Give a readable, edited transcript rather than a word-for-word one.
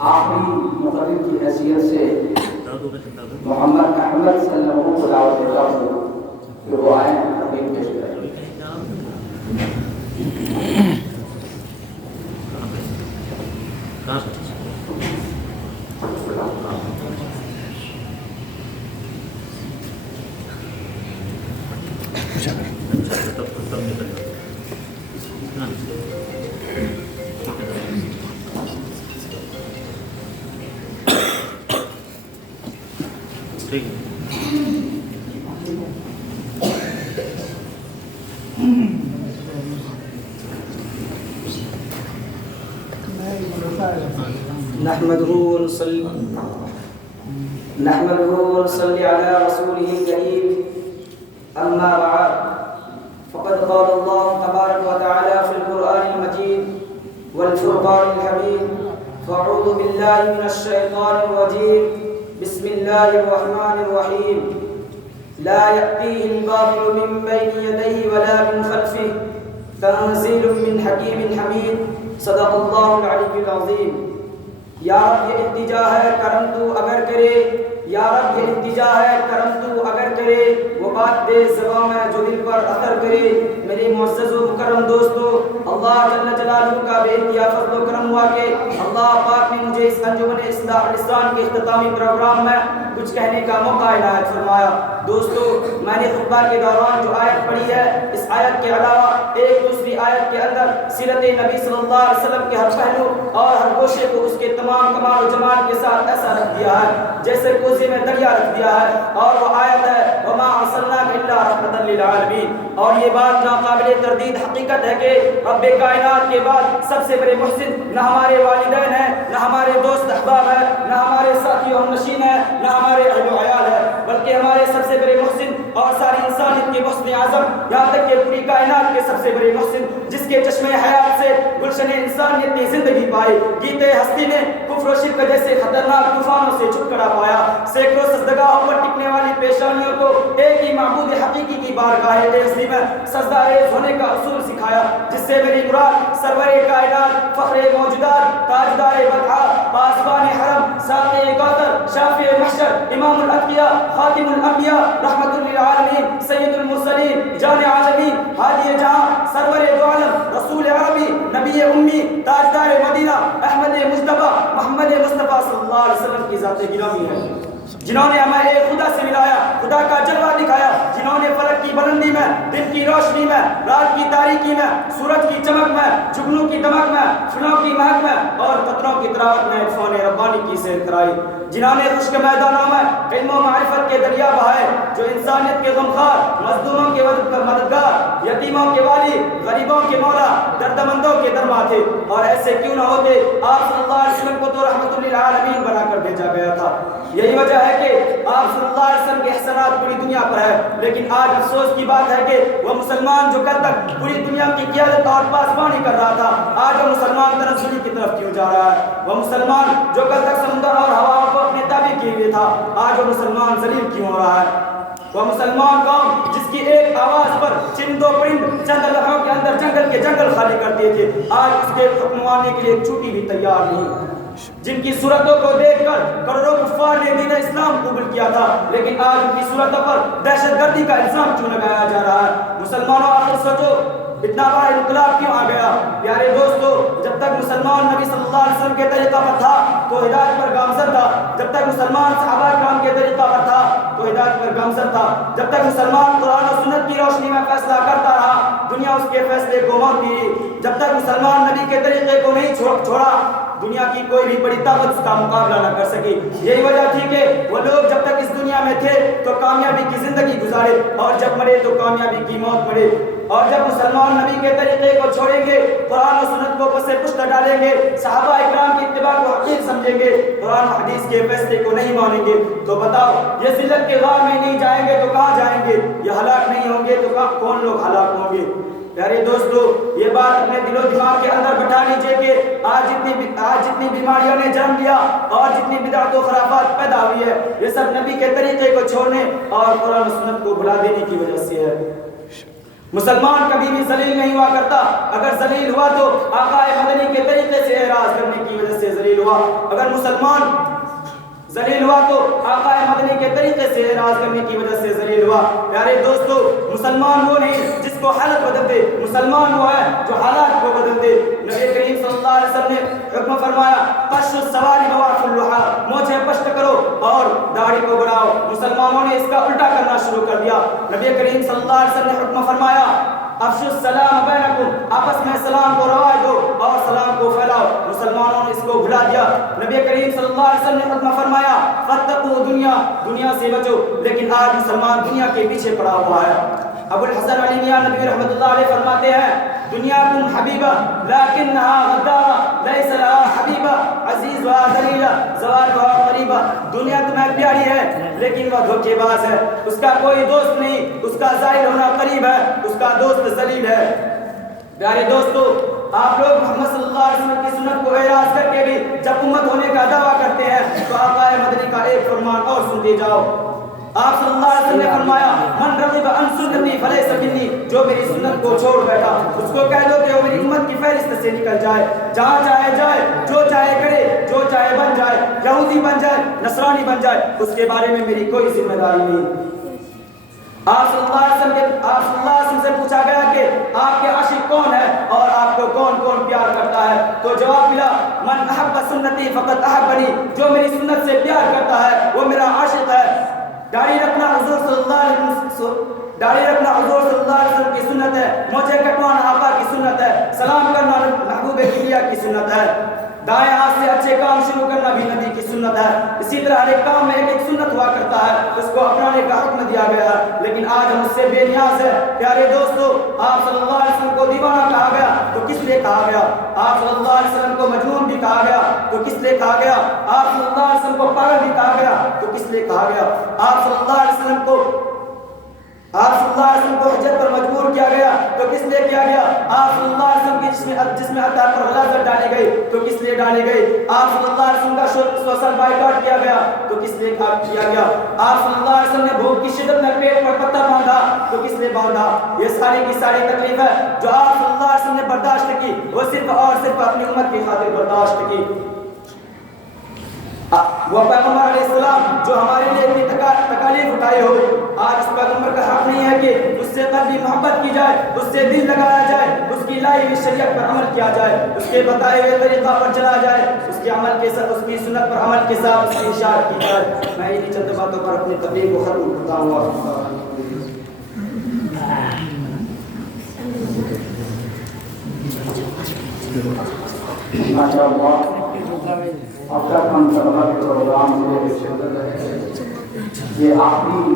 آخری مقرر کی حیثیت سے محمد احمد صلی اللہ علیہ وسلم کو دعوت دیتا ہوں کہ وہ آئیں تقریر پیش کریں. نحمده ونصلي على رسوله الكريم أما بعد فقد قال الله تبارك وتعالى في القرآن المجيد والفرقان الحميد فأعوذ بالله من الشيطان الرجيم بسم الله الرحمن الرحيم لا يأتيه الباطل من بين يديه ولا من خلفه تنزيل من حكيم حميد صدق الله العلي العظيم. یا رب یہ التجا ہے کرم تو اگر کرے، یا رب یہ التجا ہے کرم تو اگر کرے، وہ بات دے زبان میں جو دل پر اثر کرے. میرے معزز و مکرم دوستو، اللہ جل جلالہ کا بے انتہا فضل و کرم ہوا کہ اللہ پاک نے مجھے اس انجمن اصلاح لسان کے اختتامی پروگرام میں کچھ کہنے کا موقع عنایت فرمایا. دوستو، میں نے خطبہ کے دوران جو آیت پڑھی ہے، اس آیت کے علاوہ ایک دوسری آیت کے اندر سیرت نبی صلی اللہ علیہ وسلم کے ہر پہلو اور ہر گوشے کو اس کے تمام کمال و جمال کے ساتھ ایسا رکھ دیا ہے جیسے کوزے میں دریا رکھ دیا ہے. اور وہ آیت ہے وما ارسلناک الا رحمۃ للعالمین. اور یہ بات ناقابل تردید حقیقت ہے کہ رب کائنات کے بعد سب سے بڑے محسن نہ ہمارے والدین ہیں، نہ ہمارے دوست احباب ہیں، نہ ہمارے ساتھی و ہمنشین ہیں، نہ ہمارے اہل و عیال ہیں، بلکہ ہمارے سب سے بڑے محسن اور ساری انسانیت کے محسن اعظم، یہاں تک کہ پوری کائنات کے سب سے بڑے محسن جس کے چشمے حیات سے گلشن انسانیت نے زندگی پائی، جیتے ہستی نے کفر و شرک جیسے خطرناک طوفانوں سے چھٹکارا پایا، سینکڑوں سجدگاہوں پر ٹکنے والی پیشانیوں کو ایک ہی معبود حقیقی کی بارگاہ عزیز میں سجدہ ریز ہونے کا اصول سکھایا، جس سے میری مراد سرور کائنات، فخر موجودات، تاجدار بطحا، پاسبان حرم، ساقی کوثر، شافع محشر، امام الاتقیاء، خاتم الانبیاء، رحمت للعالمین، سید المرسلین، جان عالمین، ہادی جہاں، سرور دو عالم، رسول عربی، نبی امی، تاجدار مدینہ، احمد مجتبی، محمد مصطفیٰ صلی اللہ علیہ وسلم کی ذات گرامی ہے، جنہوں نے ہمیں ایک خدا سے ملایا، خدا کا جلوہ دکھایا، جنہوں نے فلک کی بلندی میں، دن کی روشنی میں، رات کی تاریکی میں، سورج کی چمک میں، جگنوں کی دمک میں، فلوں کی مہک میں اور قطروں کی تراوت میں عرفان ربانی کی سیر کرائی، جنہوں نے خشک میدانوں میں علم و معرفت کے دریا بہائے، جو انسانیت کے غمخوار، مظلوموں کے مددگار، یتیموں کے والی، غریبوں کے مولا، دردمندوں کے درما تھے. اور ایسے کیوں نہ ہوتے، آپ صلی اللہ علیہ وسلم کو تو رحمت للعالمین بنا کر بھیجا گیا تھا. یہی وجہ ہے کہ آپ صلی اللہ علیہ وسلم کے احسانات پوری دنیا پر ہے، لیکن آج افسوس کی بات ہے کہ وہ مسلمان جو کل تک پوری دنیا کی قیادت اور پاسبانی کر رہا تھا، آج وہ مسلمان تنزلی کی طرف کیوں جا رہا ہے؟ وہ مسلمان جو کل تک سمندر اور ہواؤں کو اپنے تابع کیے ہوئے تھا، آج وہ مسلمان ذلیل کیوں ہو رہا ہے؟ وہ مسلمان قوم جس کی ایک آواز پر چند و پرند چند لمحوں کے اندر جنگل کے جنگل خالی کر دیے تھے، آج اس کے حکم ماننے کے لیے ایک چوٹی بھی تیار نہیں. جن کی صورتوں کو دیکھ کر کروڑوں کفار نے دین اسلام قبول کیا تھا، لیکن آج ان کی صورتوں پر دہشت گردی کا الزام کیوں لگایا جا رہا ہے؟ مسلمانوں آخر سوچو، اتنا بڑا انقلاب کیوں آ گیا؟ پیارے دوستو، جب تک مسلمان نبی صلی اللہ علیہ وسلم کے طریقہ پر تھا تو ہدایت پر گامزن تھا، جب تک مسلمان صحابہ کرام کے طریقہ پر تھا تو ہدایت پر گامزن تھا، جب تک مسلمان قرآن و سنت کی روشنی میں فیصلہ کرتا رہا دنیا اس کے فیصلے کو مانتی رہی، جب تک مسلمان نبی کے طریقے کو نہیں چھوڑا دنیا کی کوئی بھی بڑی طاقت اس کا مقابلہ نہ کر سکی. یہی وجہ تھی کہ وہ لوگ جب تک اس دنیا میں تھے تو کامیابی کی زندگی گزارے اور جب مرے تو کامیابی کی موت مرے. اور جب مسلمان نبی کے طریقے کو چھوڑیں گے، قرآن و سنت کو پس پشت ڈالیں گے، صحابہ اکرام کی اتباع کو حقیر سمجھیں گے، قرآن و حدیث کے فیصلے کو نہیں مانیں گے، تو بتاؤ یہ ذلت کے غار میں نہیں جائیں گے تو کہاں جائیں گے؟ یہ ہلاک نہیں ہوں گے تو کون لوگ ہلاک ہوں گے؟ پیارے دوستو، یہ بات اپنے دل و دماغ کے اندر بٹھا لیجئے کہ آج جتنی بیماریوں نے جنم لیا اور جتنی بدعت و خرافات پیدا ہوئی ہے، یہ سب نبی کے طریقے کو چھوڑنے اور قرآن و سنت کو بھلا دینے کی وجہ سے ہے. مسلمان کبھی بھی ذلیل نہیں ہوا کرتا. اگر ذلیل ہوا تو آقا مدنی کے طریقے سے اعراض کرنے کی وجہ سے ذلیل ہوا. اگر مسلمان ذلیل ہوا تو آقا مدنی کے طریقے سے اعراض کرنے کی وجہ سے ذلیل ہوا. پیارے دوستو، مسلمان وہ نہیں جس کو حالت بدل دے، مسلمان وہ ہے جو حالات کو بدل دے. نبی کریم صلی اللہ علیہ وسلم نے حکم فرمایا قش السواری بواف اللحا، مونچھیں پشت کرو اور داڑھی کو بڑھاؤ. مسلمانوں نے اس کا الٹا کرنا شروع کر دیا. نبی کریم صلی اللہ علیہ وسلم نے حکم فرمایا افشوا السلام بینکم، آپس میں سلام کو رواج دو اور سلام کو پھیلاؤ. مسلمانوں نے اس کو بھلا دیا. نبی کریم صلی اللہ علیہ وسلم نے حکم فرمایا فاتقوا دنیا، دنیا سے بچو. لیکن آج مسلمان دنیا کے پیچھے پڑا ہوا ہے. ابو الحسن علی میاں ندوی رحمۃ اللہ علیہ فرماتے ہیں دنیاکم حبیبہ لیکنہا غدارہ لیس لہا حبیبہ عزیزہا ذلیلہ زوالہا قریبہ. دنیا تمہیں پیاری ہے لیکن وہ دھوکے باز ہے، اس کا کوئی دوست نہیں، اس کا ظاہر ہونا قریب ہے، اس کا دوست ذلیل ہے. پیارے دوستو، آپ لوگ محمد صلی اللہ علیہ وسلم کی سنت کو اعراض کر کے بھی جب امت ہونے کا دعویٰ کرتے ہیں تو آقا مدنی کا ایک فرمان اور سنتے جاؤ. آپ صلی اللہ علیہ وسلم نے فرمایا من رغب عن سنتی فلیس منی، جو میری سنت کو چھوڑ بیٹھا اس کو کہہ دو کہ وہ میری امت کی فہرست سے نکل جائے. جہاں چاہے جائے، جو چاہے کرے، جو چاہے بن جائے، یہودی بن جائے، نصرانی بن جائے، اس کے بارے میں میری کوئی ذمہ داری نہیں. آپ صلی اللہ علیہ وسلم سے پوچھا گیا کہ آپ کے عاشق کون ہے اور آپ کو کون کون پیار کرتا ہے، تو جواب ملا من احب سنتی فقط احبنی، جو میری سنت سے پیار کرتا ہے وہ میرا عاشق ہے. داڑھی رکھنا حضور صلی اللہ علیہ وسلم کی سنت ہے. موچے کٹوانا آقا کی سنت ہے. سلام کرنا محبوب کبریا کی سنت ہے. دائیں ہاتھ سے اچھے کام شروع کرنا بھی نبی کی سنت ہے. اسی طرح ہر ایک کام میں ایک ایک سنت ہوا کرتا ہے، اس کو اپنانے کا حکم دیا گیا ہے. لیکن آج ہم اس سے بے نیاز ہیں. پیارے دوستو، آپ صلی اللہ علیہ وسلم کو دیوانہ کہا گیا تو کس لیے کہا گیا؟ آپ صلی اللہ علیہ وسلم کو مجنون بھی کہا گیا تو کس لیے کہا گیا؟ آپ صلی اللہ علیہ وسلم کو پاگل بھی کہا گیا تو کس لیے کہا گیا؟ آپ صلی اللہ علیہ وسلم کو حجت پر مجبور کیا گیا تو کس لیے کیا گیا؟ آپ صلی اللہ علیہ وسلم کی جسم عطار پر غلاظت ڈالی گئی تو کس لیے ڈالی گئی؟ آپ صلی اللہ علیہ وسلم کا سوشل بائیکاٹ کیا گیا تو کس لیے کیا گیا؟ آپ صلی اللہ علیہ وسلم نے بھوک کی شدت میں پیٹ پر پتھر باندھا تو کس لیے باندھا؟ یہ ساری کی ساری تکلیف ہے جو آپ صلی اللہ علیہ وسلم نے برداشت کی، وہ صرف اور صرف اپنی امت کی خاطر برداشت کی. وہ پیغمبر علیہ السلام جو ہمارے لیے اتنی تکالیف اٹھائے ہو، آج اس پیغمبر کا حق نہیں ہے کہ اس سے قلبی محبت کی جائے، اس سے دل لگایا جائے، اس کی لائی ہوئی شریعت پر عمل کیا جائے، اس کے بتائے ہوئے طریقہ پر چلا جائے، اس کے عمل کے ساتھ، اس کی سنت پر عمل کے ساتھ اس کی اشاعت کی جائے. میں انہی چند باتوں پر اپنی تبلیغ کو ختم کرتا ہوں. ماشاءاللہ اب تک ہم طلبہ کے پروگرام سے یہ آخری